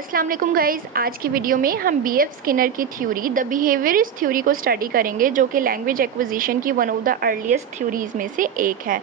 अस्सलाम वालेकुम गाइस। आज की वीडियो में हम बीएफ स्किनर की थ्योरी द बिहेवियरिस्ट थ्योरी को स्टडी करेंगे, जो कि लैंग्वेज एक्विजिशन की one of the earliest theories में से एक है।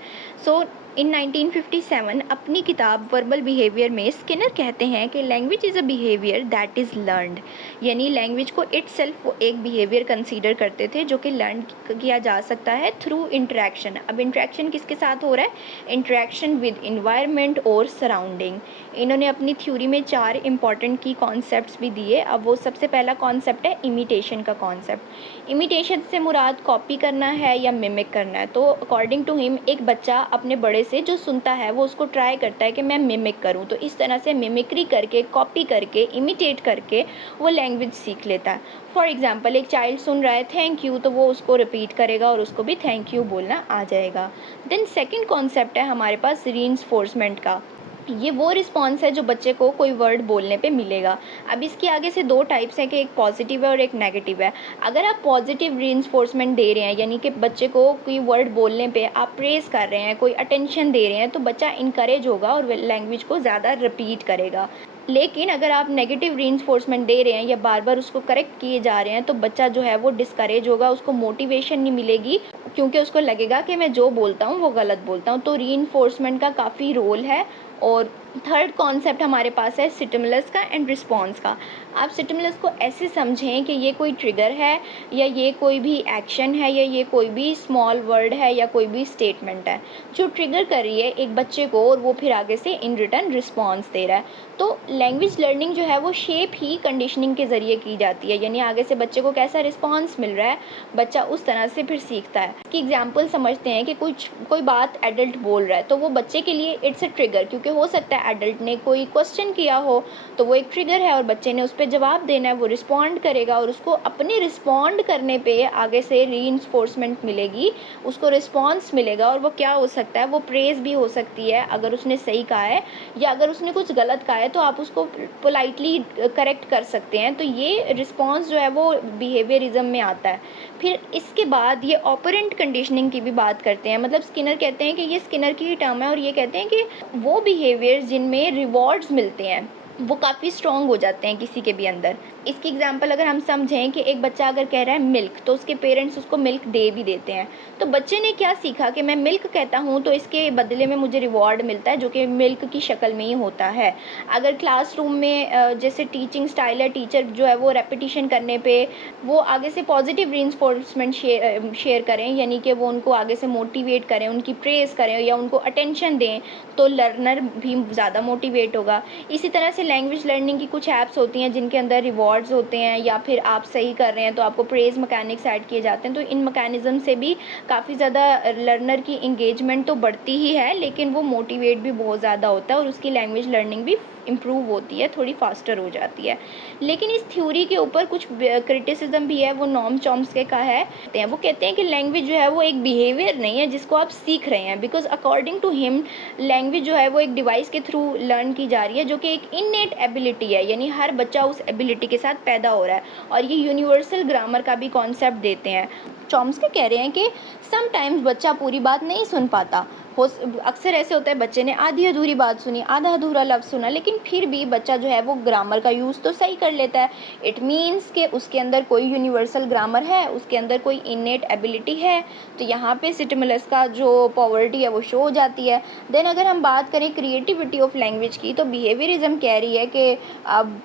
इन 1957 अपनी किताब वर्बल बिहेवियर में स्किनर कहते हैं कि language is a behaviour that is learned, यानी लैंग्वेज को इटसेल्फ वो एक बिहेवियर कंसीडर करते थे जो कि लर्न किया जा सकता है थ्रू इंटरेक्शन। अब इंटरेक्शन किसके साथ हो रहा है? इंटरेक्शन विद इन्वायरमेंट और सराउंडिंग। इन्होंने अपनी थ्योरी में 4 इंपॉर्टेंट की कॉन्सेप्ट्स भी दिए। अब वो सबसे पहला कॉन्सेप्ट है इमिटेशन का कॉन्सेप्ट। इमिटेशन से मुराद कॉपी करना है या मिमिक करना है। तो अकॉर्डिंग टू हिम एक बच्चा अपने बड़े से जो सुनता है वो उसको ट्राई करता है कि मैं मिमिक करूं, तो इस तरह से मिमिक्री करके, कॉपी करके, इमिटेट करके वो लैंग्वेज सीख लेता है। फॉर एग्जाम्पल, एक चाइल्ड सुन रहा है थैंक यू, तो वो उसको रिपीट करेगा और उसको भी थैंक यू बोलना आ जाएगा। देन सेकेंड कॉन्सेप्ट है हमारे पास रीइंफोर्समेंट का। ये वो रिस्पॉन्स है जो बच्चे को कोई वर्ड बोलने पे मिलेगा। अब इसके आगे से 2 टाइप्स हैं कि एक पॉजिटिव है और एक नेगेटिव है। अगर आप पॉजिटिव रीइंफोर्समेंट दे रहे हैं, यानी कि बच्चे को कोई वर्ड बोलने पे आप प्रेज़ कर रहे हैं, कोई अटेंशन दे रहे हैं, तो बच्चा इनकरेज होगा और लैंग्वेज को ज़्यादा रिपीट करेगा। लेकिन अगर आप नेगेटिव रीइंफोर्समेंट दे रहे हैं या बार बार उसको करेक्ट किए जा रहे हैं, तो बच्चा जो है वो डिस्करेज होगा, उसको मोटिवेशन नहीं मिलेगी, क्योंकि उसको लगेगा कि मैं जो बोलता हूँ वो गलत बोलता हूँ। तो रीइंफोर्समेंट का काफ़ी रोल है। और थर्ड कॉन्सेप्ट हमारे पास है स्टिमुलस का एंड रिस्पॉन्स का। आप स्टिमुलस को ऐसे समझें कि ये कोई ट्रिगर है, या ये कोई भी एक्शन है, या ये कोई भी स्मॉल वर्ड है, या कोई भी स्टेटमेंट है जो ट्रिगर कर रही है एक बच्चे को, और वो फिर आगे से इन रिटर्न रिस्पॉन्स दे रहा है। तो लैंग्वेज लर्निंग जो है वो शेप ही कंडीशनिंग के ज़रिए की जाती है, यानी आगे से बच्चे को कैसा रिस्पॉन्स मिल रहा है, बच्चा उस तरह से फिर सीखता है। कि एग्जाम्पल समझते हैं कि कोई बात एडल्ट बोल रहा है, तो वो बच्चे के लिए इट्स अ ट्रिगर, क्योंकि हो सकता है एडल्ट ने कोई क्वेश्चन किया हो, तो वो एक ट्रिगर है और बच्चे ने उस पर जवाब देना है, वो रिस्पॉन्ड करेगा और उसको अपने रिस्पॉन्ड करने पे आगे से रीइंफोर्समेंट मिलेगी, उसको रिस्पॉन्स मिलेगा। और वो क्या हो सकता है? वो प्रेज़ भी हो सकती है अगर उसने सही कहा है, या अगर उसने कुछ गलत कहा है तो आप उसको पोलाइटली करेक्ट कर सकते हैं। तो ये रिस्पॉन्स जो है वो बिहेवियरिज्म में आता है। फिर इसके बाद ये ऑपरेंट कंडीशनिंग की भी बात करते हैं। मतलब स्किनर कहते हैं कि ये स्किनर की ही टर्म है, और ये कहते हैं कि वो बिहेवियर जिनमें रिवॉर्ड्स मिलते हैं वो काफ़ी स्ट्रॉन्ग हो जाते हैं किसी के भी अंदर। इसकी एग्जांपल अगर हम समझें कि एक बच्चा अगर कह रहा है मिल्क, तो उसके पेरेंट्स उसको मिल्क दे भी देते हैं। तो बच्चे ने क्या सीखा कि मैं मिल्क कहता हूँ तो इसके बदले में मुझे रिवॉर्ड मिलता है, जो कि मिल्क की शक्ल में ही होता है। अगर क्लासरूम में जैसे टीचिंग स्टाइल है, टीचर जो है वो रेपिटिशन करने पे वो आगे से पॉजिटिव रीइंफोर्समेंट शेयर करें, यानी कि वो उनको आगे से मोटिवेट करें, उनकी प्रेज़ करें या उनको अटेंशन दें, तो लर्नर भी ज़्यादा मोटिवेट होगा। इसी तरह से लैंग्वेज लर्निंग की कुछ ऐप्स होती हैं जिनके अंदर रिवॉर्ड्स होते हैं, या फिर आप सही कर रहे हैं तो आपको प्रेज़ मैकेनिक्स ऐड किए जाते हैं। तो इन मैकेनिज़्म से भी काफ़ी ज़्यादा लर्नर की इंगेजमेंट तो बढ़ती ही है, लेकिन वो मोटिवेट भी बहुत ज़्यादा होता है और उसकी लैंग्वेज लर्निंग भी इम्प्रूव होती है, थोड़ी फास्टर हो जाती है। लेकिन इस थ्योरी के ऊपर कुछ क्रिटिसिज्म भी है, वो नॉम चॉम्स्की का है। वो कहते हैं कि लैंग्वेज जो है वो एक बिहेवियर नहीं है जिसको आप सीख रहे हैं, because according to him language जो है वो एक डिवाइस के थ्रू लर्न की जा रही है, जो कि एक इननेट एबिलिटी है, यानी हर बच्चा उस एबिलिटी के साथ पैदा हो रहा है। और ये यूनिवर्सल ग्रामर का भी कॉन्सेप्ट देते हैं। चॉम्स्की कह रहे हैं कि समटाइम्स बच्चा पूरी बात नहीं सुन पाता। हो अक्सर ऐसे होता है, बच्चे ने आधी अधूरी बात सुनी, आधा अधूरा लफ्ज़ सुना, लेकिन फिर भी बच्चा जो है वो ग्रामर का यूज़ तो सही कर लेता है। इट मीन्स कि उसके अंदर कोई यूनिवर्सल ग्रामर है, उसके अंदर कोई इननेट एबिलिटी है। तो यहाँ पे स्टिमुलस का जो पॉवर्टी है वो शो हो जाती है। देन अगर हम बात करें क्रिएटिविटी ऑफ लैंग्वेज की, तो बिहेवियरिज्म कह रही है कि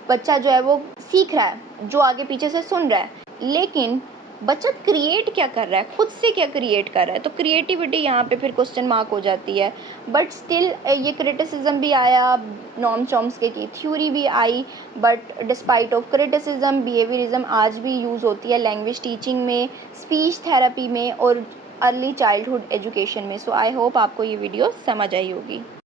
बच्चा जो है वो सीख रहा है जो आगे पीछे से सुन रहा है, लेकिन बच्चा क्रिएट क्या कर रहा है, खुद से क्या क्रिएट कर रहा है। तो क्रिएटिविटी यहाँ पे फिर क्वेश्चन मार्क हो जाती है। बट स्टिल ये क्रिटिसिज्म भी आया, नॉम चॉम्स्की की थ्योरी भी आई, but despite of criticism behaviourism आज भी यूज़ होती है लैंग्वेज टीचिंग में, स्पीच थेरेपी में और अर्ली चाइल्डहुड एजुकेशन में। सो आई होप आपको ये वीडियो समझ आई होगी।